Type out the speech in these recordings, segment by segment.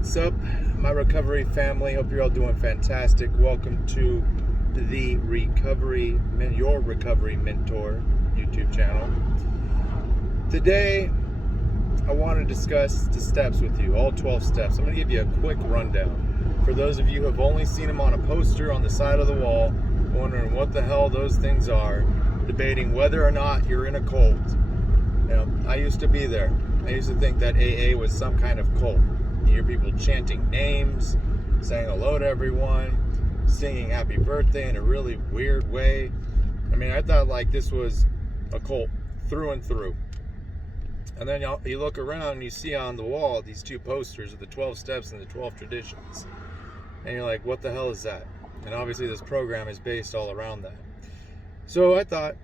What's up, my recovery family? Hope you're all doing fantastic. Welcome to the Your Recovery Mentor YouTube channel. Today, I want to discuss the steps with you, all 12 steps. I'm going to give you a quick rundown. For those of you who have only seen them on a poster on the side of the wall, wondering what the hell those things are, debating whether or not you're in a cult. You know, I used to be there. I used to think that AA was some kind of cult. You hear people chanting names, saying hello to everyone, singing happy birthday in a really weird way. I mean, I thought like this was a cult through and through. And then you look around and you see on the wall these two posters of the 12 steps and the 12 traditions. And you're like, what the hell is that? And obviously this program is based all around that. So I thought,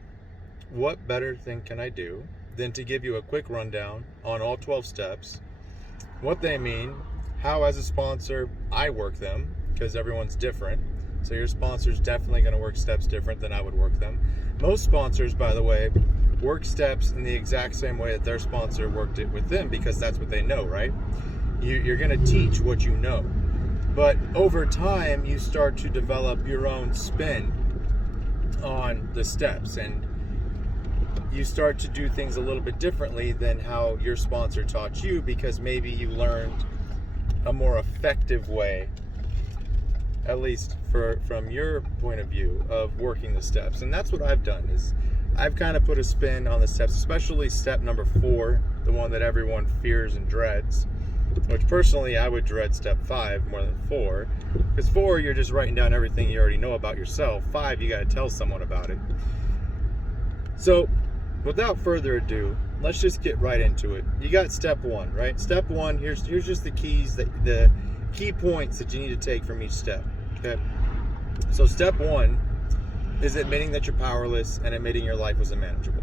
what better thing can I do than to give you a quick rundown on all 12 steps, what they mean, how as a sponsor I work them, because everyone's different. So your sponsor's definitely going to work steps different than I would work them. Most sponsors, by the way, work steps in the exact same way that their sponsor worked it with them, because that's what they know, right? You're going to teach what you know. But over time, you start to develop your own spin on the steps, and you start to do things a little bit differently than how your sponsor taught you, because maybe you learned a more effective way, at least from your point of view, of working the steps. And that's what I've done, is I've kind of put a spin on the steps, especially step number 4, the one that everyone fears and dreads, which personally I would dread step 5 more than 4, because 4, you're just writing down everything you already know about yourself. 5, you got to tell someone about it. So without further ado, let's just get right into it. You got step 1, right? Step 1, here's just the the key points that you need to take from each step. Okay. So step 1 is admitting that you're powerless and admitting your life was unmanageable.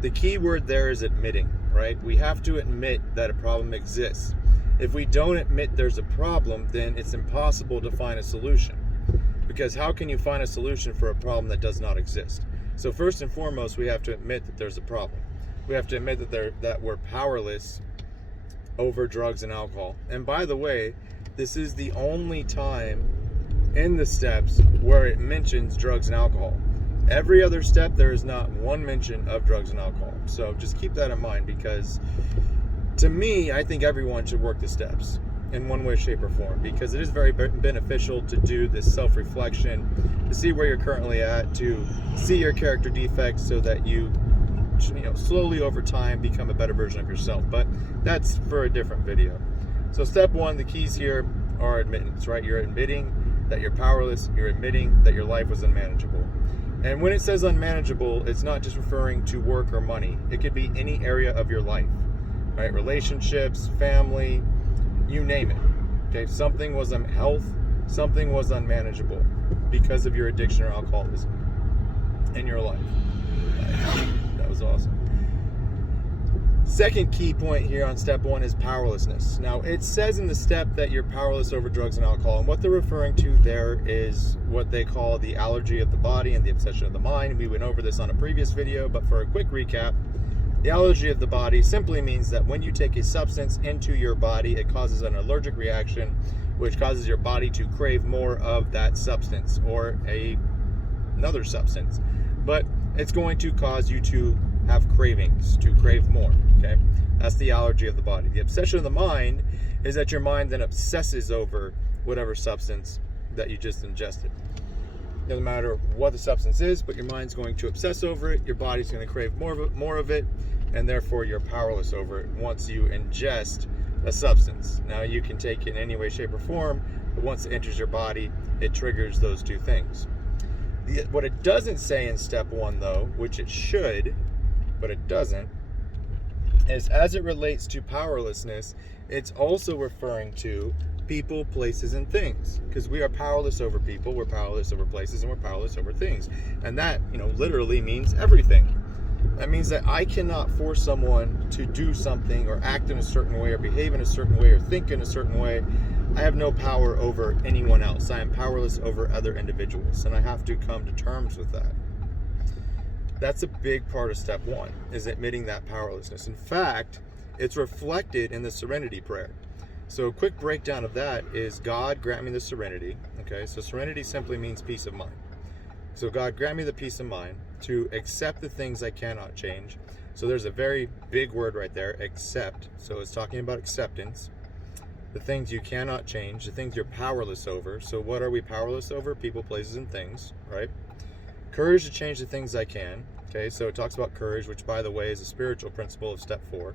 The key word there is admitting, right? We have to admit that a problem exists. If we don't admit there's a problem, then it's impossible to find a solution. Because how can you find a solution for a problem that does not exist? So first and foremost, we have to admit that there's a problem. We have to admit that we're powerless over drugs and alcohol. And by the way, this is the only time in the steps where it mentions drugs and alcohol. Every other step, there is not one mention of drugs and alcohol. So just keep that in mind, because to me, I think everyone should work the steps in one way, shape, or form, because it is very beneficial to do this self-reflection, to see where you're currently at, to see your character defects so that you slowly over time become a better version of yourself. But that's for a different video. So step 1, the keys here are admittance, right? You're admitting that you're powerless. You're admitting that your life was unmanageable. And when it says unmanageable, it's not just referring to work or money. It could be any area of your life, right? Relationships, family, you name it. Okay, something was health, something was unmanageable because of your addiction or alcoholism in your life. That was awesome. Second key point here on step 1 is powerlessness. Now, it says in the step that you're powerless over drugs and alcohol, and what they're referring to there is what they call the allergy of the body and the obsession of the mind. We went over this on a previous video, but for a quick recap, the allergy of the body simply means that when you take a substance into your body, it causes an allergic reaction, which causes your body to crave more of that substance or another substance. But it's going to cause you to have cravings, to crave more, okay? That's the allergy of the body. The obsession of the mind is that your mind then obsesses over whatever substance that you just ingested. Doesn't matter what the substance is, but your mind's going to obsess over it. Your body's going to crave more of it, and therefore you're powerless over it once you ingest a substance. Now, you can take it in any way, shape, or form, but once it enters your body, it triggers those two things. What it doesn't say in step 1, though, which it should, but it doesn't, is as it relates to powerlessness, it's also referring to people, places, and things, because we are powerless over people, we're powerless over places, and we're powerless over things. And that, literally means everything. That means that I cannot force someone to do something or act in a certain way or behave in a certain way or think in a certain way. I have no power over anyone else. I am powerless over other individuals, and I have to come to terms with that. That's a big part of step 1, is admitting that powerlessness. In fact, it's reflected in the Serenity Prayer. So a quick breakdown of that is God grant me the serenity. Okay, so serenity simply means peace of mind. So God grant me the peace of mind to accept the things I cannot change. So there's a very big word right there, accept. So it's talking about acceptance. The things you cannot change, the things you're powerless over. So what are we powerless over? People, places, and things, right? Courage to change the things I can. Okay, so it talks about courage, which by the way is a spiritual principle of step 4.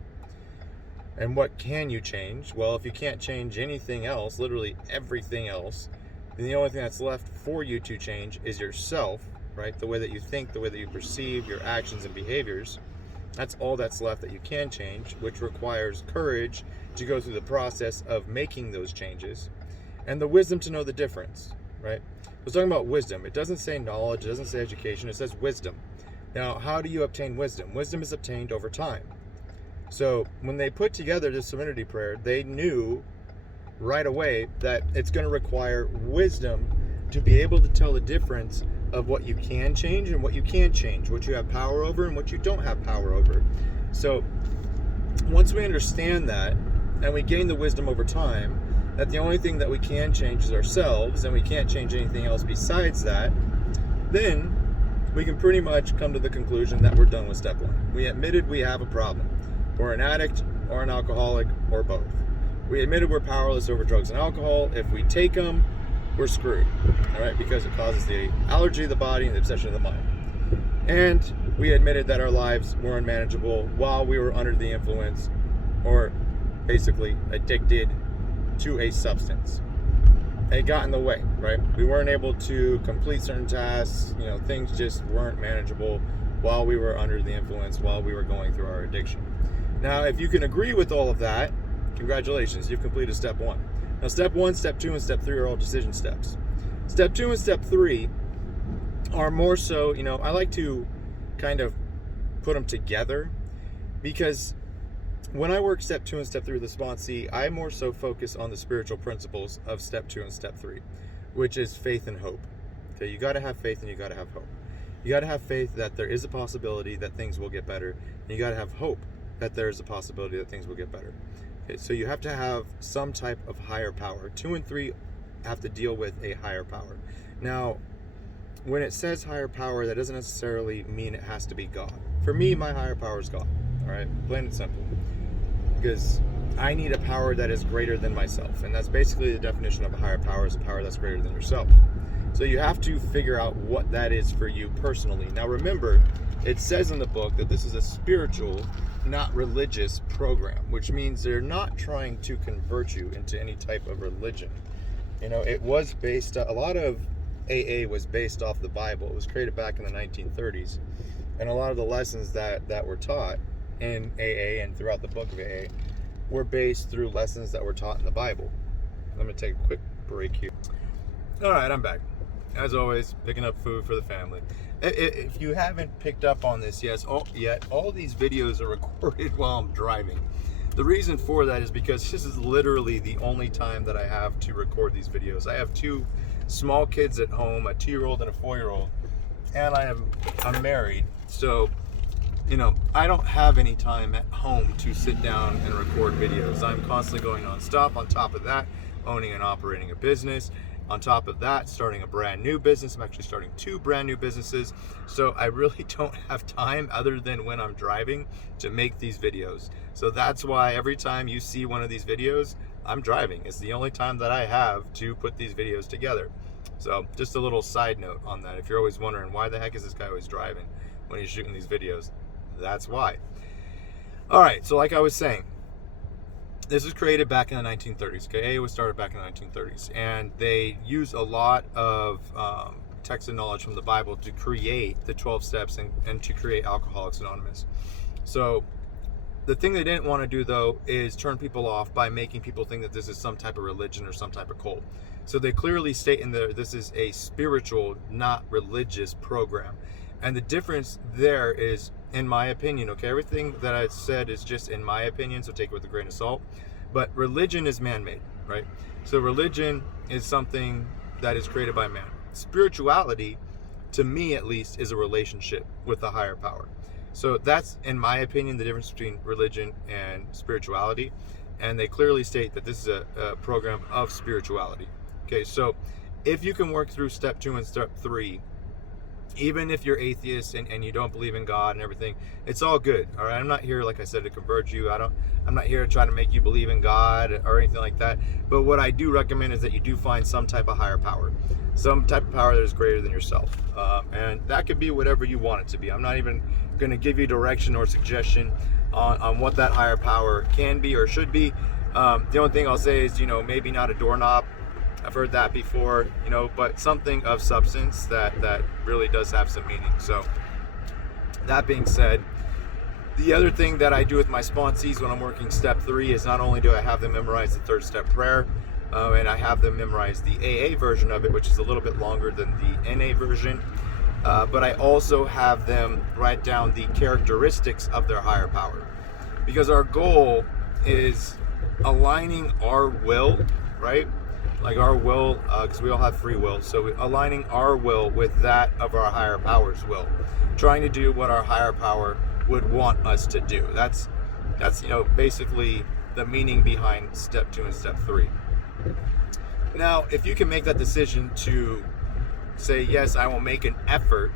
And what can you change? Well, if you can't change anything else, literally everything else, then the only thing that's left for you to change is yourself, right? The way that you think, the way that you perceive, your actions and behaviors. That's all that's left that you can change, which requires courage to go through the process of making those changes and the wisdom to know the difference, right? I was talking about wisdom. It doesn't say knowledge, it doesn't say education, it says wisdom. Now, how do you obtain wisdom? Wisdom is obtained over time. So when they put together this Serenity Prayer, they knew right away that it's going to require wisdom to be able to tell the difference of what you can change and what you can't change, what you have power over and what you don't have power over. So once we understand that and we gain the wisdom over time, that the only thing that we can change is ourselves and we can't change anything else besides that, then we can pretty much come to the conclusion that we're done with step 1. We admitted we have a problem. We're an addict or an alcoholic or both. We admitted we're powerless over drugs and alcohol. If we take them, we're screwed, all right, because it causes the allergy of the body and the obsession of the mind. And we admitted that our lives were unmanageable while we were under the influence or basically addicted to a substance. It got in the way, right? We weren't able to complete certain tasks, things just weren't manageable while we were under the influence, while we were going through our addiction. Now, if you can agree with all of that, congratulations, you've completed step 1. Now, step 1, step 2, and step 3 are all decision steps. Step 2 and step 3 are more so, I like to kind of put them together because when I work step 2 and step 3 with the sponsee, I more so focus on the spiritual principles of step 2 and step 3, which is faith and hope. Okay, you got to have faith and you got to have hope. You got to have faith that there is a possibility that things will get better, and you got to have hope that there is a possibility that things will get better. Okay, so you have to have some type of higher power. 2 and 3 have to deal with a higher power. Now, when it says higher power, that doesn't necessarily mean it has to be God. For me, my higher power is God. All right, plain and simple. Because I need a power that is greater than myself, and that's basically the definition of a higher power, is a power that's greater than yourself. So you have to figure out what that is for you personally. Now remember, it says in the book that this is a spiritual, not religious program, which means they're not trying to convert you into any type of religion. It was based, a lot of AA was based off the Bible. It was created back in the 1930s, and a lot of the lessons that were taught in AA and throughout the book of AA were based through lessons that were taught in the Bible. Let me take a quick break here. All right, I'm back. As always, picking up food for the family. If you haven't picked up on this yet, all these videos are recorded while I'm driving. The reason for that is because this is literally the only time that I have to record these videos. I have 2 small kids at home, a 2-year-old and a 4-year-old, and I'm married, so I don't have any time at home to sit down and record videos. I'm constantly going non-stop. On top of that, owning and operating a business. On top of that, starting a brand new business. I'm actually starting 2 brand new businesses. So I really don't have time other than when I'm driving to make these videos. So that's why every time you see one of these videos, I'm driving. It's the only time that I have to put these videos together. So just a little side note on that. If you're always wondering, why the heck is this guy always driving when he's shooting these videos? That's why. All right, so like I was saying, this was created back in the 1930s. Okay, AA was started back in the 1930s, and they used a lot of text and knowledge from the Bible to create the 12 steps and to create Alcoholics Anonymous. So the thing they didn't want to do, though, is turn people off by making people think that this is some type of religion or some type of cult. So they clearly state in there, this is a spiritual, not religious program. And the difference there is, in my opinion, okay, everything that I said is just in my opinion, so take it with a grain of salt. But religion is man-made, right? So religion is something that is created by man. Spirituality, to me at least, is a relationship with a higher power. So that's, in my opinion, the difference between religion and spirituality. and they clearly state that this is a program of spirituality. Okay, so if you can work through step 2 and step 3, even if you're atheist and you don't believe in God and everything, it's all good. All right, I'm not here, like I said, to convert you. I'm not here to try to make you believe in God or anything like that. But what I do recommend is that you do find some type of higher power, some type of power that is greater than yourself, and that could be whatever you want it to be. I'm not even going to give you direction or suggestion on what that higher power can be or should be. The only thing I'll say is, maybe not a doorknob. I've heard that before, but something of substance that really does have some meaning. So that being said, the other thing that I do with my sponsees when I'm working step 3 is not only do I have them memorize the 3rd step prayer, and I have them memorize the AA version of it, which is a little bit longer than the NA version, but I also have them write down the characteristics of their higher power, because our goal is aligning our will, right? Like our will, because we all have free will, so aligning our will with that of our higher power's will, trying to do what our higher power would want us to do. That's basically the meaning behind step 2 and step 3. Now, if you can make that decision to say, yes, I will make an effort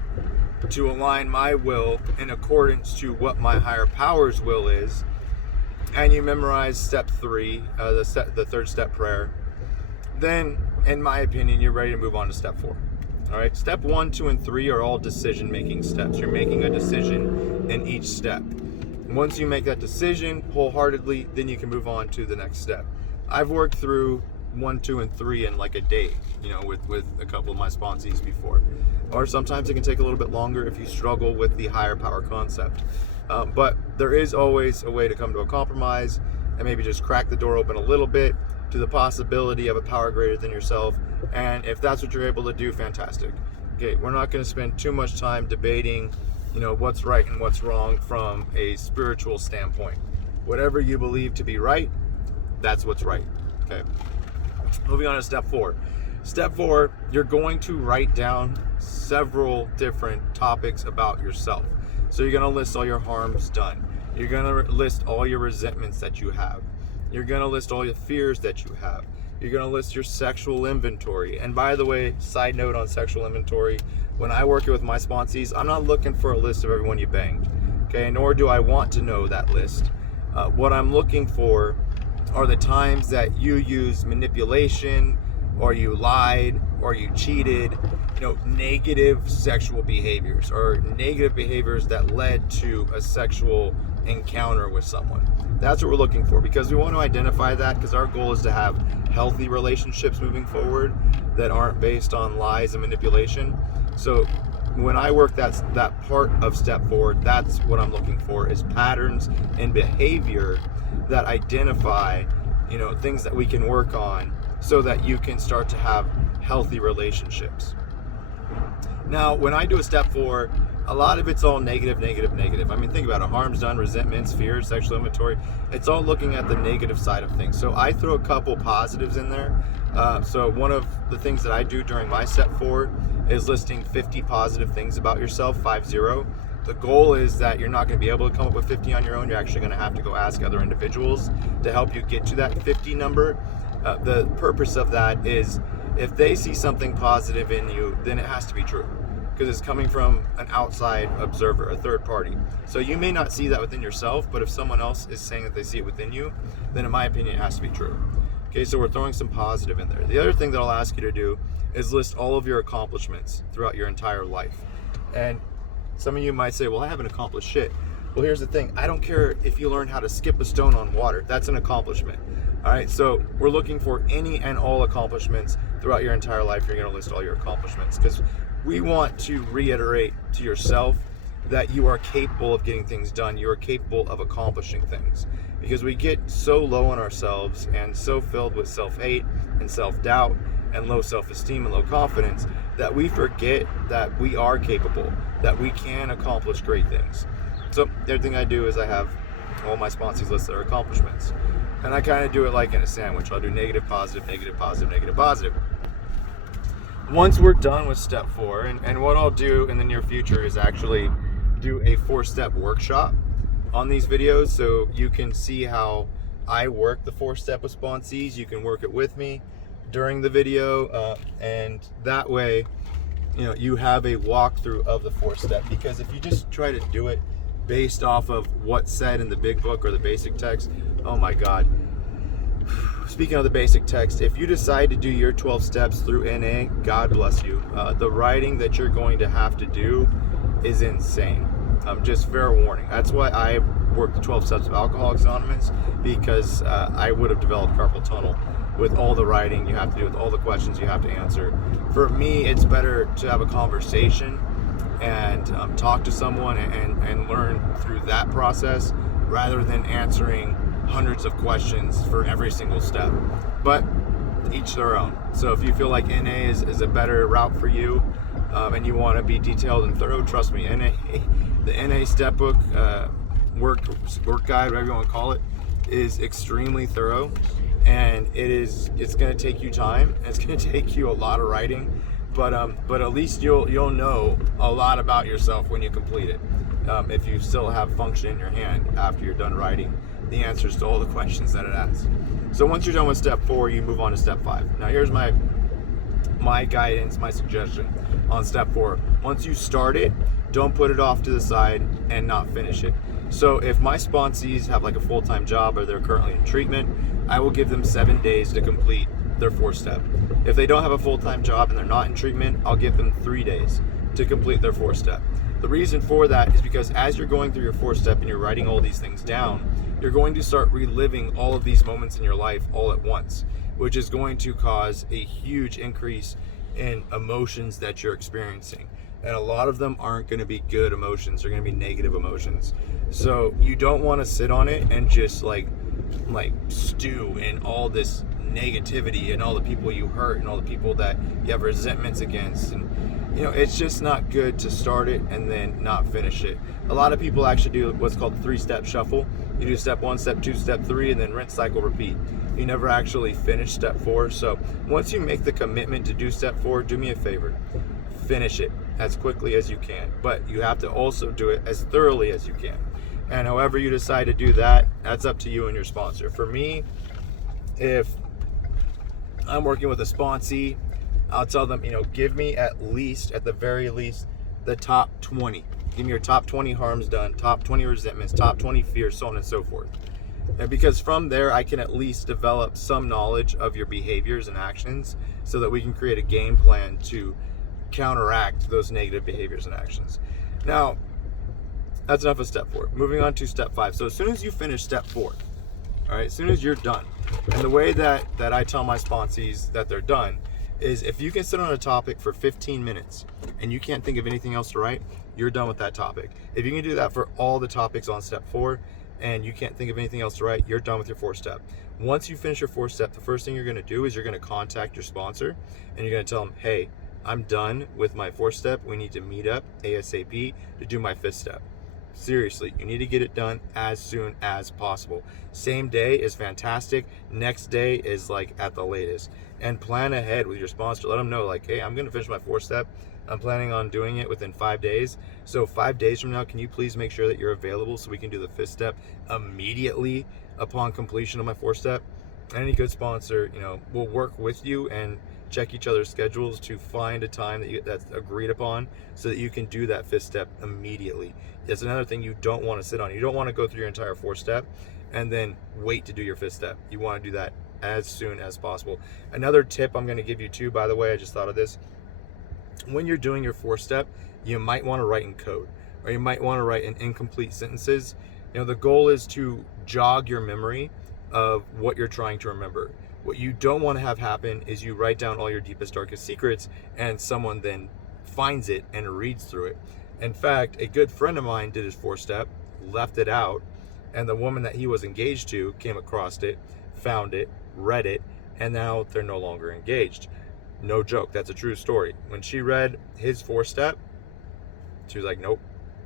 to align my will in accordance to what my higher power's will is, and you memorize step 3, the 3rd step prayer, then, in my opinion, you're ready to move on to step 4. All right, step 1, 2, and 3 are all decision-making steps. You're making a decision in each step. Once you make that decision wholeheartedly, then you can move on to the next step. I've worked through 1, 2, and 3 in like a day, with a couple of my sponsees before. Or sometimes it can take a little bit longer if you struggle with the higher power concept. But there is always a way to come to a compromise and maybe just crack the door open a little bit to the possibility of a power greater than yourself. And if that's what you're able to do, fantastic. Okay, we're not going to spend too much time debating, what's right and what's wrong from a spiritual standpoint. Whatever you believe to be right, that's what's right. Okay, moving on to step 4. Step 4, you're going to write down several different topics about yourself. So you're going to list all your harms done. You're going to list all your resentments that you have. You're going to list all your fears that you have. You're going to list your sexual inventory. And by the way, side note on sexual inventory, when I work with my sponsees, I'm not looking for a list of everyone you banged, okay? Nor do I want to know that list. What I'm looking for are the times that you use manipulation, or you lied, or you cheated, negative sexual behaviors, or negative behaviors that led to a sexual encounter with someone. That's what we're looking for, because we want to identify that, because our goal is to have healthy relationships moving forward that aren't based on lies and manipulation. So when I work that part of step 4, that's what I'm looking for, is patterns and behavior that identify, things that we can work on so that you can start to have healthy relationships. Now, when I do a step 4, a lot of it's all negative. I mean, think about it. Harms done, resentments, fears, sexual inventory. It's all looking at the negative side of things. So I throw a couple positives in there. So one of the things that I do during my step 4 is listing 50 positive things about yourself, 50. The goal is that you're not going to be able to come up with 50 on your own. You're actually going to have to go ask other individuals to help you get to that 50 number. The purpose of that is if they see something positive in you, then it has to be true, because it's coming from an outside observer, a third party. So you may not see that within yourself, but if someone else is saying that they see it within you, then in my opinion, it has to be true. Okay, so we're throwing some positive in there. The other thing that I'll ask you to do is list all of your accomplishments throughout your entire life. And some of you might say, well, I haven't accomplished shit. Well, here's the thing. I don't care if you learn how to skip a stone on water. That's an accomplishment. All right, so we're looking for any and all accomplishments throughout your entire life. You're going to list all your accomplishments, because we want to reiterate to yourself that you are capable of getting things done. You are capable of accomplishing things, because we get so low on ourselves and so filled with self-hate and self-doubt and low self-esteem and low confidence that we forget that we are capable, that we can accomplish great things. So the other thing I do is I have all my sponsees list their accomplishments. And I kind of do it like in a sandwich. I'll do negative, positive, negative, positive, negative, positive. Once we're done with step 4, and what I'll do in the near future is actually do a 4-step workshop on these videos, so you can see how I work the 4-step with sponsees, you can work it with me during the video, and that way, you know, you have a walkthrough of the 4-step. Because if you just try to do it based off of what's said in the big book or the basic text, oh my God. Speaking of the basic text, if you decide to do your 12 steps through NA, God bless you. The writing that you're going to have to do is insane. Just fair warning. That's why I worked the 12 steps of Alcoholics Anonymous, because I would have developed carpal tunnel with all the writing you have to do, with all the questions you have to answer. For me, it's better to have a conversation and talk to someone and learn through that process, rather than answering hundreds of questions for every single step. But each their own. So if you feel like NA is a better route for you, and you want to be detailed and thorough, trust me, the NA step book, work guide, whatever you want to call it, is extremely thorough, and it's going to take you time. It's going to take you a lot of writing, but at least you'll know a lot about yourself when you complete it. If you still have function in your hand after you're done writing the answers to all the questions that it asks. So once you're done with step 4, you move on to step 5. Now here's my guidance, my suggestion on step 4. Once you start it, don't put it off to the side and not finish it. So if my sponsees have like a full-time job or they're currently in treatment, I will give them 7 days to complete their 4-step. If they don't have a full-time job and they're not in treatment, I'll give them 3 days to complete their 4-step. The reason for that is because as you're going through your 4-step and you're writing all these things down, you're going to start reliving all of these moments in your life all at once, which is going to cause a huge increase in emotions that you're experiencing. And a lot of them aren't going to be good emotions. They're going to be negative emotions. So you don't want to sit on it and just like stew in all this negativity and all the people you hurt and all the people that you have resentments against. And you know, it's just not good to start it and then not finish it. A lot of people actually do what's called the 3-step shuffle. You do step 1, step 2, step 3, and then rinse, cycle, repeat. You never actually finish step 4. So once you make the commitment to do step 4, do me a favor. Finish it as quickly as you can. But you have to also do it as thoroughly as you can. And however you decide to do that, that's up to you and your sponsor. For me, if I'm working with a sponsee, I'll tell them, you know, give me at the very least, the top 20. Give me your top 20 harms done, top 20 resentments, top 20 fears, so on and so forth. And because from there, I can at least develop some knowledge of your behaviors and actions so that we can create a game plan to counteract those negative behaviors and actions. Now, that's enough of step 4. Moving on to step 5. So as soon as you finish step 4, all right, as soon as you're done, and the way that I tell my sponsees that they're done is if you can sit on a topic for 15 minutes and you can't think of anything else to write, you're done with that topic. If you can do that for all the topics on step 4 and you can't think of anything else to write, you're done with your 4-step. Once you finish your 4-step, the first thing you're going to do is you're going to contact your sponsor and you're going to tell them, hey, I'm done with my 4-step. We need to meet up ASAP to do my 5th step. Seriously, you need to get it done as soon as possible. Same day is fantastic. Next day is like at the latest. And plan ahead with your sponsor. Let them know like, hey, I'm going to finish my 4-step. I'm planning on doing it within 5 days. So 5 days from now, can you please make sure that you're available so we can do the 5th step immediately upon completion of my 4-step? Any good sponsor, you know, will work with you and check each other's schedules to find a time that's agreed upon so that you can do that 5th step immediately. That's another thing you don't want to sit on. You don't want to go through your entire 4-step and then wait to do your 5th step. You want to do that as soon as possible. Another tip I'm going to give you too, by the way, I just thought of this. When you're doing your 4-step, you might want to write in code, or you might want to write in incomplete sentences. You know, the goal is to jog your memory of what you're trying to remember. What you don't want to have happen is you write down all your deepest, darkest secrets and someone then finds it and reads through it. In fact, a good friend of mine did his 4-step, left it out, and the woman that he was engaged to came across it, found it, read it, and now they're no longer engaged. No joke, that's a true story. When she read his 4-step, she was like, nope,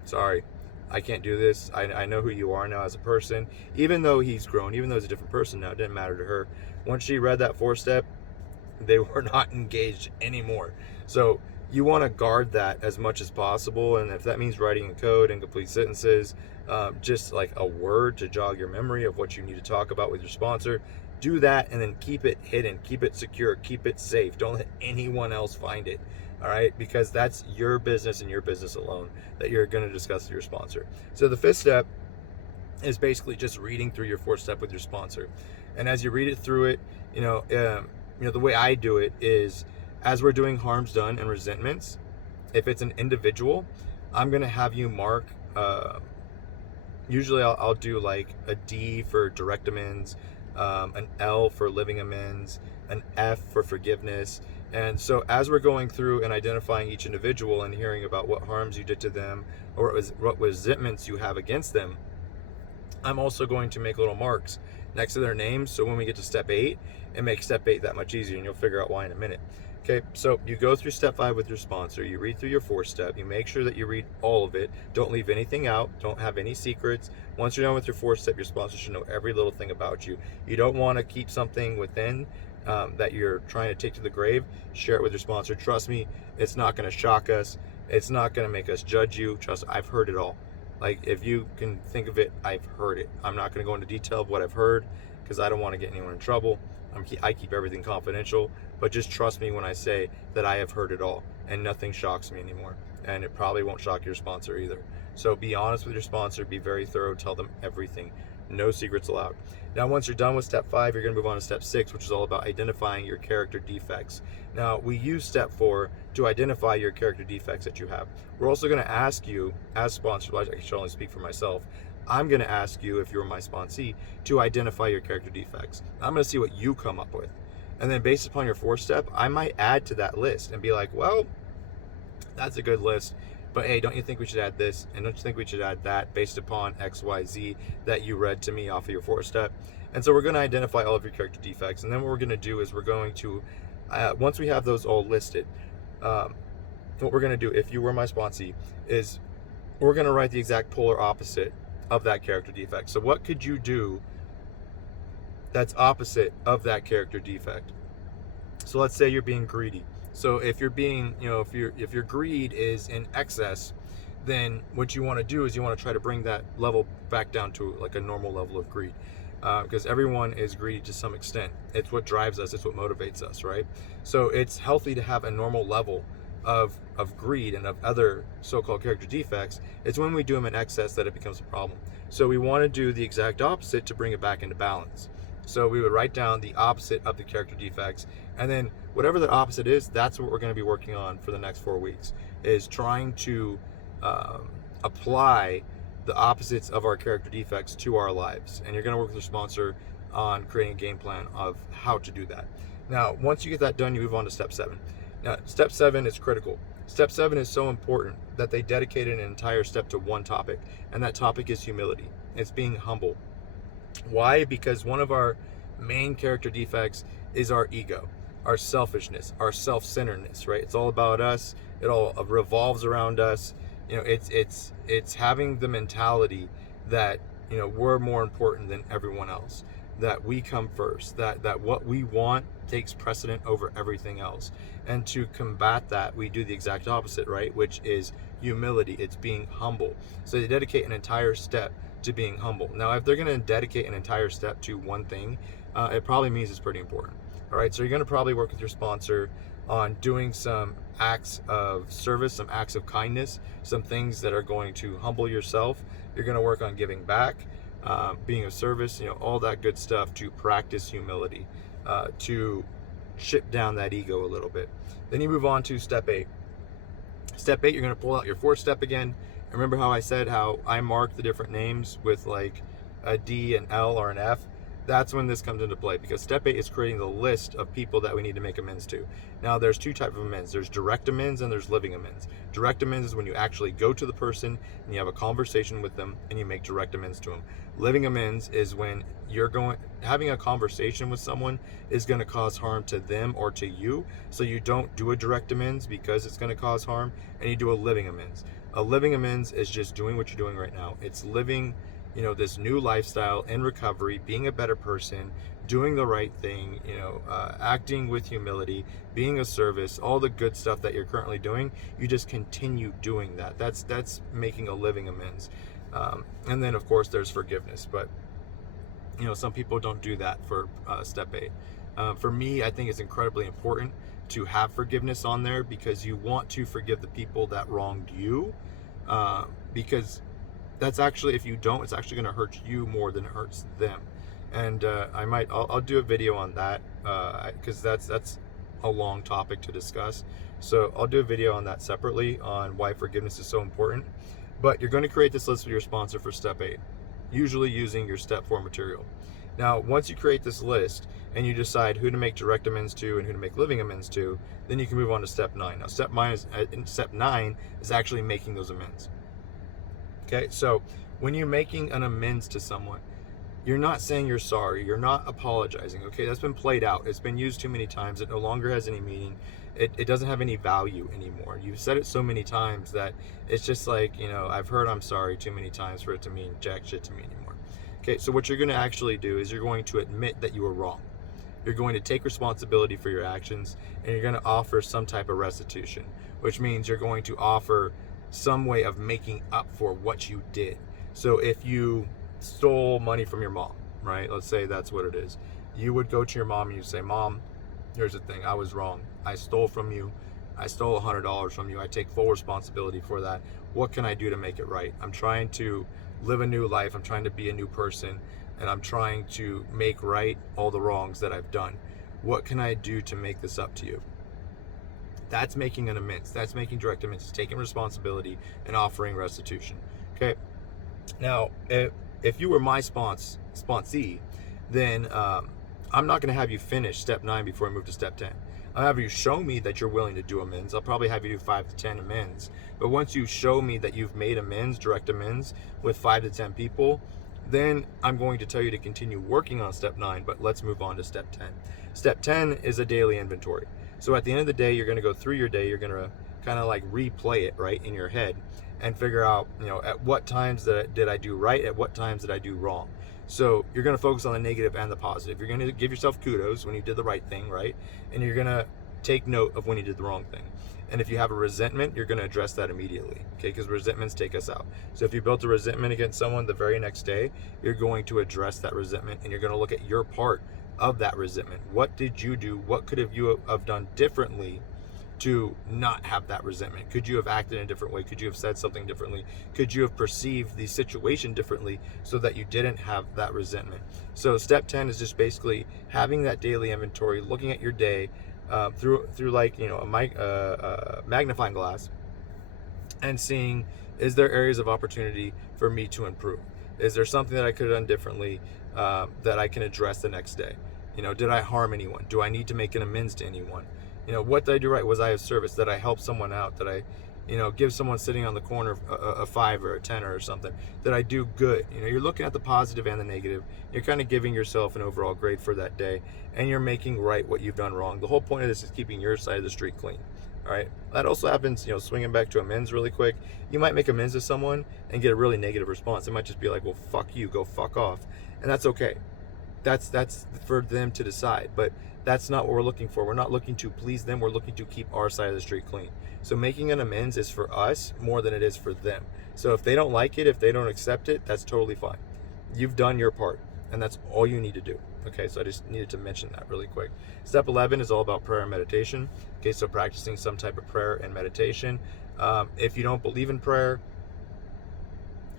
sorry, I can't do this. I know who you are now as a person. Even though he's grown, even though he's a different person now, it didn't matter to her. Once she read that 4-step, they were not engaged anymore. So you want to guard that as much as possible. And if that means writing in code and complete sentences, just like a word to jog your memory of what you need to talk about with your sponsor. Do that, and then keep it hidden, keep it secure, keep it safe. Don't let anyone else find it. All right, because that's your business and your business alone that you're going to discuss with your sponsor. So the fifth step is basically just reading through your fourth step with your sponsor. And as you read it through it, the way I do it is, as we're doing harms done and resentments, if it's an individual, I'm going to have you mark, usually I'll do like a D for direct amends, an L for living amends, an F for forgiveness. And so as we're going through and identifying each individual and hearing about what harms you did to them, or what resentments you have against them, I'm also going to make little marks next to their names, so when we get to step 8, it makes step 8 that much easier, and you'll figure out why in a minute. Okay, so you go through step 5 with your sponsor, you read through your 4th step, you make sure that you read all of it, don't leave anything out, don't have any secrets. Once you're done with your 4th step, your sponsor should know every little thing about you. You don't want to keep something within that you're trying to take to the grave. Share it with your sponsor. Trust me, it's not going to shock us, it's not going to make us judge you. Trust, I've heard it all. Like, if you can think of it, I've heard it. I'm not going to go into detail of what I've heard because I don't want to get anyone in trouble. I keep everything confidential, but just trust me when I say that I have heard it all, and nothing shocks me anymore. And it probably won't shock your sponsor either. So be honest with your sponsor, be very thorough, tell them everything. No secrets allowed. Now, once you're done with step 5, you're going to move on to step 6, which is all about identifying your character defects. Now, we use step 4 to identify your character defects that you have. We're also going to ask you, as sponsor, I should only speak for myself, I'm going to ask you, if you're my sponsee, to identify your character defects. I'm going to see what you come up with. And then based upon your 4th step, I might add to that list and be like, well, that's a good list, but hey, don't you think we should add this? And don't you think we should add that based upon XYZ that you read to me off of your 4th step? And so we're going to identify all of your character defects. And then what we're going to do is we're going to, once we have those all listed, what we're going to do, if you were my sponsee, is we're going to write the exact polar opposite of that character defect. So what could you do that's opposite of that character defect? So let's say you're being greedy. So if you're being, if your greed is in excess, then what you want to do is you want to try to bring that level back down to like a normal level of greed, because everyone is greedy to some extent. It's what drives us, it's what motivates us, right? So it's healthy to have a normal level of greed and of other so-called character defects. It's when we do them in excess that it becomes a problem. So we want to do the exact opposite to bring it back into balance. So we would write down the opposite of the character defects, and then whatever the opposite is, that's what we're going to be working on for the next 4 weeks, is trying to apply the opposites of our character defects to our lives. And you're going to work with your sponsor on creating a game plan of how to do that. Now, once you get that done, you move on to step 7. Now, step 7 is critical. Step 7 is so important that they dedicated an entire step to one topic, and that topic is humility. It's being humble. Why? Because one of our main character defects is our ego, our selfishness, our self-centeredness, right? It's all about us. It all revolves around us. It's having the mentality that, we're more important than everyone else, that we come first, that what we want takes precedent over everything else. And to combat that, we do the exact opposite, right? Which is humility. It's being humble. So they dedicate an entire step to being humble. Now, if they're going to dedicate an entire step to one thing, it probably means it's pretty important. All right, so you're going to probably work with your sponsor on doing some acts of service, some acts of kindness, some things that are going to humble yourself. You're going to work on giving back, being of service, all that good stuff to practice humility, to chip down that ego a little bit. Then you move on to step 8. Step 8, you're going to pull out your 4th step again. Remember how I said how I mark the different names with like a D, an L, or an F? That's when this comes into play, because step 8 is creating the list of people that we need to make amends to. Now, there's 2 types of amends. There's direct amends and there's living amends. Direct amends is when you actually go to the person and you have a conversation with them and you make direct amends to them. Living amends is when having a conversation with someone is going to cause harm to them or to you, so you don't do a direct amends because it's going to cause harm, and you do a living amends. A living amends is just doing what you're doing right now. It's living, this new lifestyle in recovery, being a better person, doing the right thing, acting with humility, being of service, all the good stuff that you're currently doing. You just continue doing that. That's making a living amends. And then of course there's forgiveness, but some people don't do that for step 8. For me, I think it's incredibly important to have forgiveness on there, because you want to forgive the people that wronged you, because that's actually, if you don't, it's actually going to hurt you more than it hurts them. And I'll do a video on that, because that's a long topic to discuss. So I'll do a video on that separately, on why forgiveness is so important. But you're going to create this list with your sponsor for step 8, usually using your step 4 material. Now, once you create this list and you decide who to make direct amends to and who to make living amends to, then you can move on to step 9. Now, step 9 is actually making those amends. Okay, so when you're making an amends to someone, you're not saying you're sorry, you're not apologizing. Okay, that's been played out. It's been used too many times. It no longer has any meaning. It doesn't have any value anymore. You've said it so many times that it's just like, I've heard I'm sorry too many times for it to mean jack shit to me anymore. Okay, so what you're going to actually do is you're going to admit that you were wrong. You're going to take responsibility for your actions, and you're going to offer some type of restitution, which means you're going to offer some way of making up for what you did. So if you stole money from your mom, right? Let's say that's what it is. You would go to your mom and you say, Mom, here's the thing. I was wrong. I stole from you. I stole $100 from you. I take full responsibility for that. What can I do to make it right? I'm trying to live a new life. I'm trying to be a new person, and I'm trying to make right all the wrongs that I've done. What can I do to make this up to you? That's making an amends. That's making direct amends. It's taking responsibility and offering restitution. Okay. Now, if you were my sponsee, then I'm not going to have you finish step 9 before I move to step 10. I'll have you show me that you're willing to do amends. I'll probably have you do 5 to 10 amends. But once you show me that you've made amends, direct amends with 5 to 10 people, then I'm going to tell you to continue working on step 9, but let's move on to step 10. Step 10 is a daily inventory. So at the end of the day, you're going to go through your day. You're going to kind of like replay it, right, in your head, and figure out, at what times did I do right, at what times did I do wrong. So you're going to focus on the negative and the positive. You're going to give yourself kudos when you did the right thing, right? And you're going to take note of when you did the wrong thing. And if you have a resentment, you're going to address that immediately, okay? Because resentments take us out. So if you built a resentment against someone the very next day, you're going to address that resentment, and you're going to look at your part of that resentment. What did you do? What could you have done differently to not have that resentment? Could you have acted in a different way? Could you have said something differently? Could you have perceived the situation differently so that you didn't have that resentment? So step 10 is just basically having that daily inventory, looking at your day through like a magnifying glass, and seeing, is there areas of opportunity for me to improve? Is there something that I could have done differently that I can address the next day? Did I harm anyone? Do I need to make an amends to anyone? What did I do right? Was I of service? Did I help someone out? Did I, give someone sitting on the corner a 5 or a 10 or something? Did I do good? You're looking at the positive and the negative. You're kind of giving yourself an overall grade for that day, and you're making right what you've done wrong. The whole point of this is keeping your side of the street clean. All right. That also happens, swinging back to amends really quick. You might make amends to someone and get a really negative response. It might just be like, well, fuck you, go fuck off. And that's okay. That's for them to decide. But that's not what we're looking for. We're not looking to please them. We're looking to keep our side of the street clean. So making an amends is for us more than it is for them. So if they don't like it, if they don't accept it, that's totally fine. You've done your part, and that's all you need to do. Okay, so I just needed to mention that really quick. Step 11 is all about prayer and meditation. Okay, so practicing some type of prayer and meditation. If you don't believe in prayer,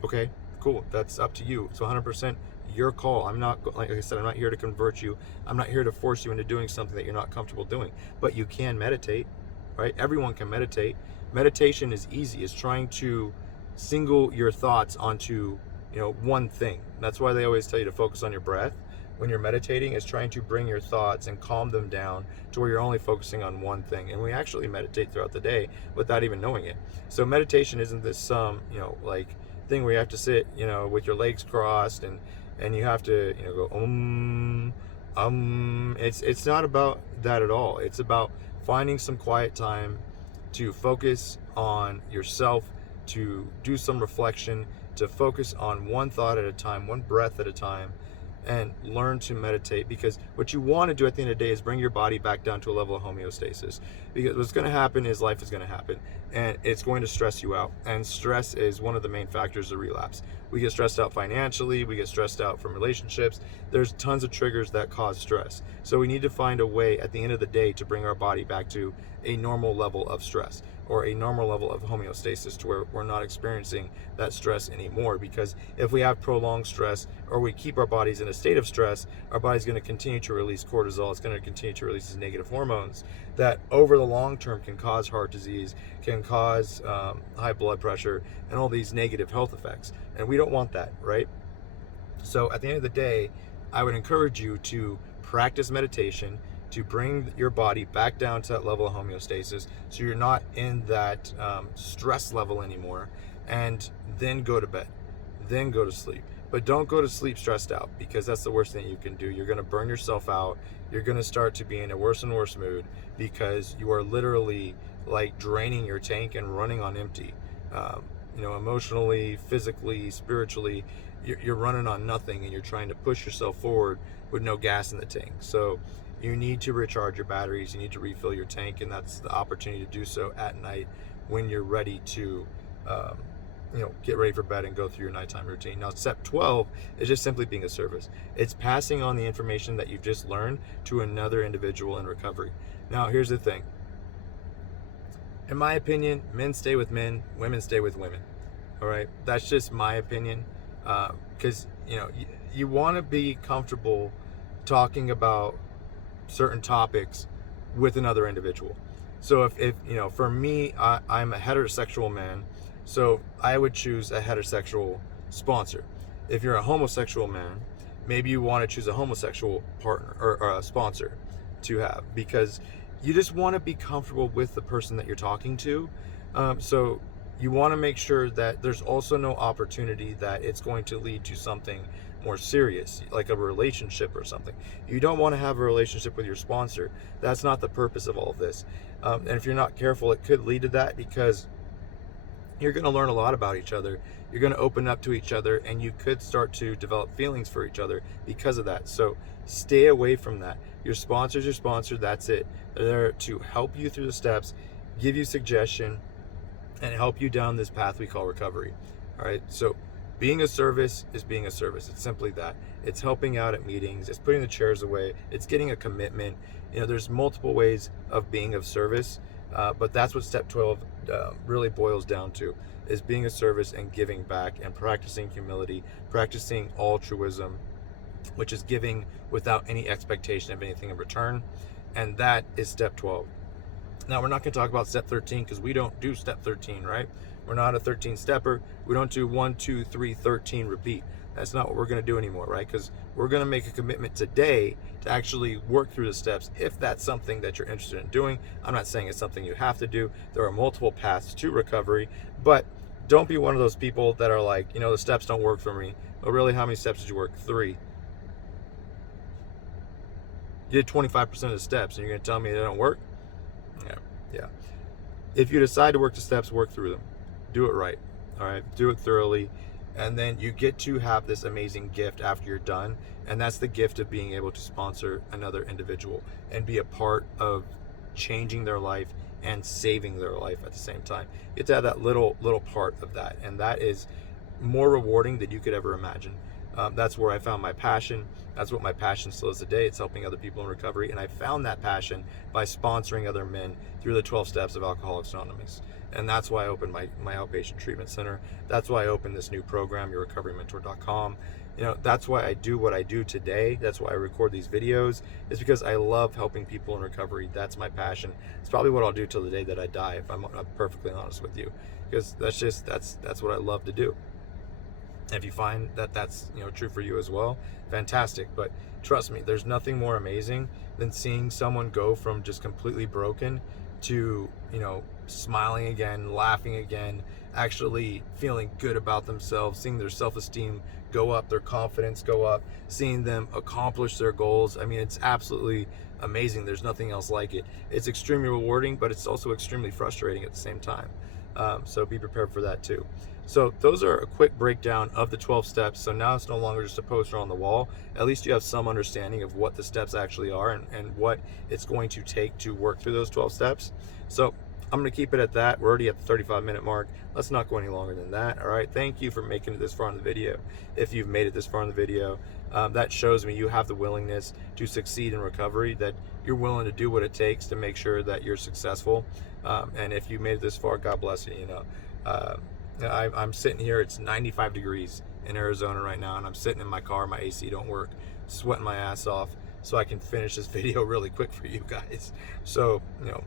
okay, cool. That's up to you. It's 100% your call. I'm not, like I said, I'm not here to convert you. I'm not here to force you into doing something that you're not comfortable doing. But you can meditate, right? Everyone can meditate. Meditation is easy. It's trying to single your thoughts onto, one thing. That's why they always tell you to focus on your breath. When you're meditating, is trying to bring your thoughts and calm them down to where you're only focusing on one thing. And we actually meditate throughout the day without even knowing it. So meditation isn't this some, like thing where you have to sit, with your legs crossed and you have to, go, It's not about that at all. It's about finding some quiet time to focus on yourself, to do some reflection, to focus on one thought at a time, one breath at a time, and learn to meditate. Because what you want to do at the end of the day is bring your body back down to a level of homeostasis. Because what's going to happen is life is going to happen, and it's going to stress you out. And stress is one of the main factors of relapse. We get stressed out financially, we get stressed out from relationships. There's tons of triggers that cause stress. So we need to find a way at the end of the day to bring our body back to a normal level of stress, or a normal level of homeostasis, to where we're not experiencing that stress anymore. Because if we have prolonged stress, or we keep our bodies in a state of stress, our body's going to continue to release cortisol. It's going to continue to release these negative hormones that over the long term can cause heart disease, can cause high blood pressure, and all these negative health effects. And we don't want that, right? So at the end of the day, I would encourage you to practice meditation, to bring your body back down to that level of homeostasis, so you're not in that stress level anymore, and then go to bed, then go to sleep. But don't go to sleep stressed out, because that's the worst thing you can do. You're going to burn yourself out. You're going to start to be in a worse and worse mood, because you are literally like draining your tank and running on empty. Emotionally, physically, spiritually, you're running on nothing, and you're trying to push yourself forward with no gas in the tank. So you need to recharge your batteries. You need to refill your tank, and that's the opportunity to do so at night when you're ready to get ready for bed and go through your nighttime routine. Now, step 12 is just simply being a service. It's passing on the information that you've just learned to another individual in recovery. Now, here's the thing. In my opinion, men stay with men, women stay with women. All right? That's just my opinion. Because, you want to be comfortable talking about certain topics with another individual. So if for me, I'm a heterosexual man, so I would choose a heterosexual sponsor. If you're a homosexual man, maybe you want to choose a homosexual partner or a sponsor to have, because you just want to be comfortable with the person that you're talking to. So you want to make sure that there's also no opportunity that it's going to lead to something more serious, like a relationship or something. You don't want to have a relationship with your sponsor. That's not the purpose of all of this. And if you're not careful, it could lead to that, because you're going to learn a lot about each other. You're going to open up to each other, and you could start to develop feelings for each other because of that. So stay away from that. Your sponsor's your sponsor. That's it. They're there to help you through the steps, give you suggestion, and help you down this path we call recovery. All right. So being a service is being a service. It's simply that. It's helping out at meetings. It's putting the chairs away. It's getting a commitment. There's multiple ways of being of service, but that's what step 12 really boils down to, is being a service and giving back and practicing humility, practicing altruism, which is giving without any expectation of anything in return. And that is step 12. Now, we're not going to talk about step 13, because we don't do step 13, right? We're not a 13 stepper. We don't do 1, 2, 3, 13 repeat. That's not what we're going to do anymore, right? Because we're going to make a commitment today to actually work through the steps, if that's something that you're interested in doing. I'm not saying it's something you have to do. There are multiple paths to recovery, but don't be one of those people that are like, the steps don't work for me. Well, really, how many steps did you work? 3. You did 25% of the steps, and you're going to tell me they don't work? Yeah. If you decide to work the steps, work through them. Do it right. All right. Do it thoroughly. And then you get to have this amazing gift after you're done. And that's the gift of being able to sponsor another individual and be a part of changing their life and saving their life at the same time. You get to have that little part of that. And that is more rewarding than you could ever imagine. That's where I found my passion. That's what my passion still is today. It's helping other people in recovery. And I found that passion by sponsoring other men through the 12 steps of Alcoholics Anonymous. And that's why I opened my outpatient treatment center. That's why I opened this new program, yourrecoverymentor.com. That's why I do what I do today. That's why I record these videos. It's because I love helping people in recovery. That's my passion. It's probably what I'll do till the day that I die, if I'm perfectly honest with you. Because that's what I love to do. If you find that that's true for you as well, fantastic. But trust me, there's nothing more amazing than seeing someone go from just completely broken to smiling again, laughing again, actually feeling good about themselves, seeing their self-esteem go up, their confidence go up, seeing them accomplish their goals. I mean, it's absolutely amazing. There's nothing else like it. It's extremely rewarding, but it's also extremely frustrating at the same time. So be prepared for that too. So those are a quick breakdown of the 12 steps. So now it's no longer just a poster on the wall. At least you have some understanding of what the steps actually are and what it's going to take to work through those 12 steps. So I'm going to keep it at that. We're already at the 35-minute mark. Let's not go any longer than that. All right. Thank you for making it this far in the video. If you've made it this far in the video, that shows me you have the willingness to succeed in recovery, that you're willing to do what it takes to make sure that you're successful. And if you made it this far, God bless you. You know, I'm sitting here. It's 95 degrees in Arizona right now, and I'm sitting in my car. My AC don't work, sweating my ass off, so I can finish this video really quick for you guys. So, you know,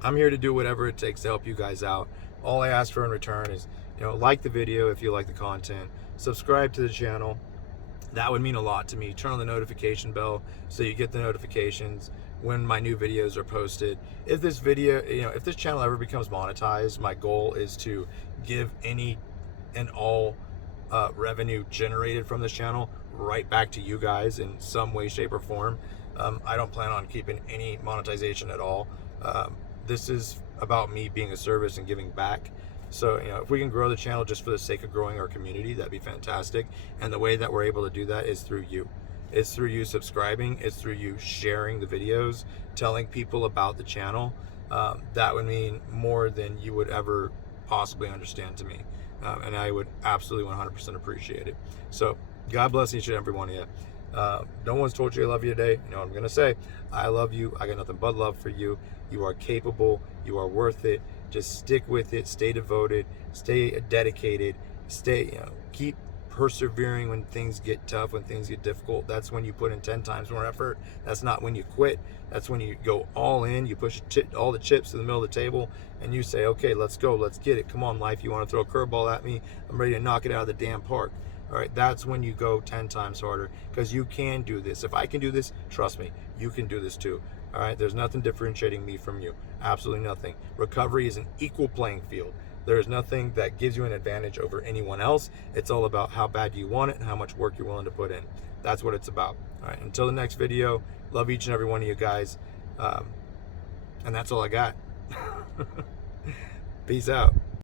I'm here to do whatever it takes to help you guys out. All I ask for in return is, you know, like the video if you like the content, subscribe to the channel. That would mean a lot to me. Turn on the notification bell so you get the notifications when my new videos are posted. If this video, you know, if this channel ever becomes monetized, my goal is to give any and all revenue generated from this channel right back to you guys in some way, shape, or form. I don't plan on keeping any monetization at all. This is about me being a service and giving back. So, you know, if we can grow the channel just for the sake of growing our community, that'd be fantastic. And the way that we're able to do that is through you. It's through you subscribing. It's through you sharing the videos, telling people about the channel. That would mean more than you would ever possibly understand to me. And I would absolutely 100% appreciate it. So God bless each and every one of you. No one's told you I love you today. You know what I'm gonna say? I love you. I got nothing but love for you. You are capable. You are worth it. Just stick with it. Stay devoted. Stay dedicated. Stay, you know, keep persevering when things get tough, when things get difficult. That's when you put in 10 times more effort. That's not when you quit. That's when you go all in. You push all the chips to the middle of the table, and you say, okay, let's go. Let's get it. Come on, life. You want to throw a curveball at me? I'm ready to knock it out of the damn park. All right, that's when you go 10 times harder, because you can do this. If I can do this, trust me, you can do this too. All right, there's nothing differentiating me from you. Absolutely nothing. Recovery is an equal playing field. There is nothing that gives you an advantage over anyone else. It's all about how bad you want it and how much work you're willing to put in. That's what it's about. All right, until the next video, love each and every one of you guys. And that's all I got. Peace out.